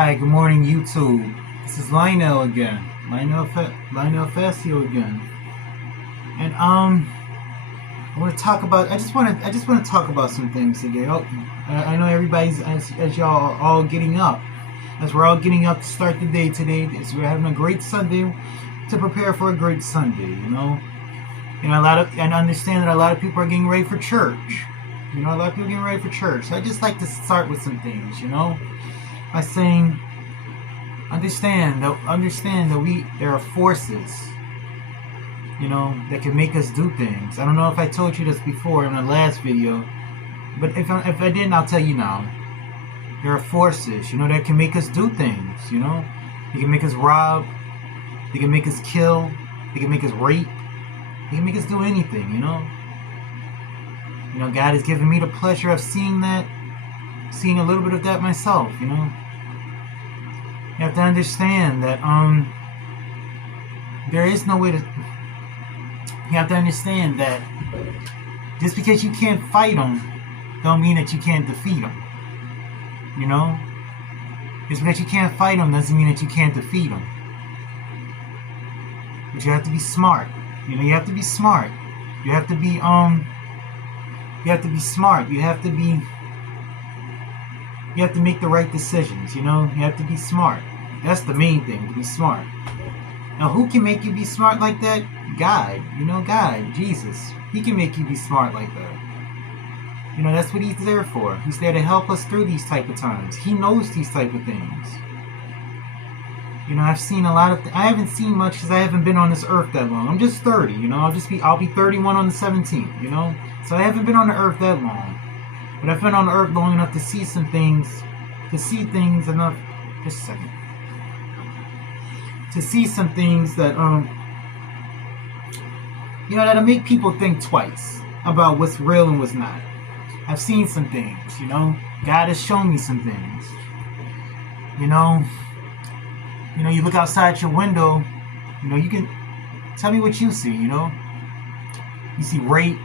Hi, good morning, YouTube. This is Lionel again. Lionel Facio again. And I want to talk about. I just want to talk about some things today. I know everybody's as y'all are all getting up, as we're all getting up to start the day today. As we're having a great Sunday to prepare for a great Sunday. And I understand that a lot of people are getting ready for church. A lot of people getting ready for church. So I just like to start with some things. By saying, understand that there are forces, that can make us do things. I don't know if I told you this before in the last video, but if I didn't, I'll tell you now. There are forces, that can make us do things. They can make us rob, they can make us kill, they can make us rape, they can make us do anything. God has given me the pleasure of seeing a little bit of that myself. You have to understand that there is no way to. You have to understand that just because you can't fight them, don't mean that you can't defeat them. Just because you can't fight them doesn't mean that you can't defeat them. But you have to be smart. You have to be smart. You have to be You have to be smart. You have to make the right decisions. You have to be smart. That's the main thing, to be smart. Now, who can make you be smart like that? God. God, Jesus. He can make you be smart like that. That's what he's there for. He's there to help us through these type of times. He knows these type of things. I've seen a lot of. I haven't seen much because I haven't been on this earth that long. I'm just 30. I'll be 31 on the 17th. So I haven't been on the earth that long. But I've been on the earth long enough to see some things. To see things enough. Just a second. To see some things that that'll make people think twice about what's real and what's not. I've seen some things. God has shown me some things. You look outside your window, you can tell me what you see, You see rape,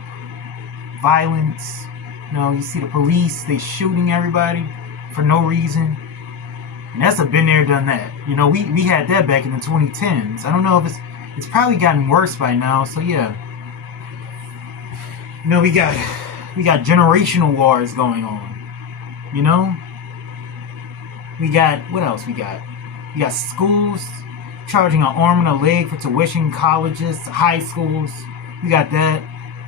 violence, you see the police, they shooting everybody for no reason. And that's a been there, done that. We had that back in the 2010s. I don't know if it's probably gotten worse by now, so yeah. We got generational wars going on. We got, what else we got? We got schools charging an arm and a leg for tuition, colleges, high schools. We got that.